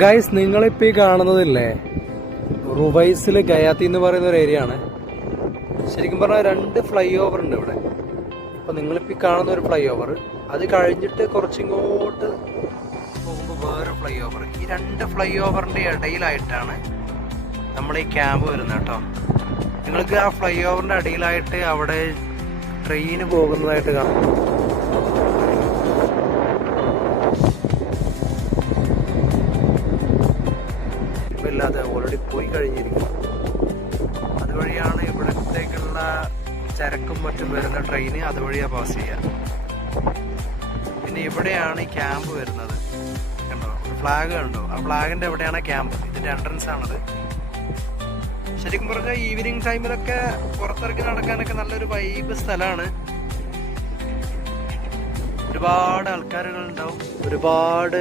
Guys, നിങ്ങളിപ്പോൾ ഈ കാണുന്നതില്ലേ, റുവൈസിൽ ഗയാത്തി എന്ന് പറയുന്ന ഒരു ഏരിയ ആണ്. ശരിക്കും പറഞ്ഞാൽ 2 ഫ്ലൈ ഓവർ ഉണ്ട് ഇവിടെ. ഇപ്പം നിങ്ങളിപ്പോൾ ഈ കാണുന്ന ഒരു ഫ്ലൈ ഓവർ, അത് കഴിഞ്ഞിട്ട് കുറച്ചിങ്ങോട്ട് പോകുമ്പോൾ വേറെ ഫ്ലൈ ഓവർ. ഈ 2 ഫ്ലൈ ഓവറിൻ്റെ ഇടയിലായിട്ടാണ് നമ്മൾ ഈ ക്യാമ്പ് വരുന്നത് കേട്ടോ. നിങ്ങൾക്ക് ആ ഫ്ലൈ ഓവറിൻ്റെ ഇടയിലായിട്ട് അവിടെ ട്രെയിന് പോകുന്നതായിട്ട് കാണാം. ഇല്ലാതെ ഓൾറെഡി പോയി കഴിഞ്ഞിരിക്കുന്നു. അതുവഴിയാണ് ഇവിടത്തേക്കുള്ള ചരക്കും മറ്റും വരുന്ന ട്രെയിന് അതുവഴിയാണ് പാസ് ചെയ്യുക. പിന്നെ ഇവിടെയാണ് ഈ ക്യാമ്പ് വരുന്നത്. കണ്ടോ, ഫ്ലാഗ് കണ്ടോ? ആ ഫ്ലാഗിൻ്റെ എവിടെയാണ് ക്യാമ്പ്. ഇതിൻ്റെ എൻട്രൻസ് ആണത്. ശരിക്കും പറഞ്ഞാൽ ഈവനിങ് ടൈമിലൊക്കെ പുറത്തിറക്കി നടക്കാനൊക്കെ നല്ലൊരു വൈബ് സ്ഥലമാണ്. ഒരുപാട് ആൾക്കാരുകൾ ഉണ്ടാവും, ഒരുപാട്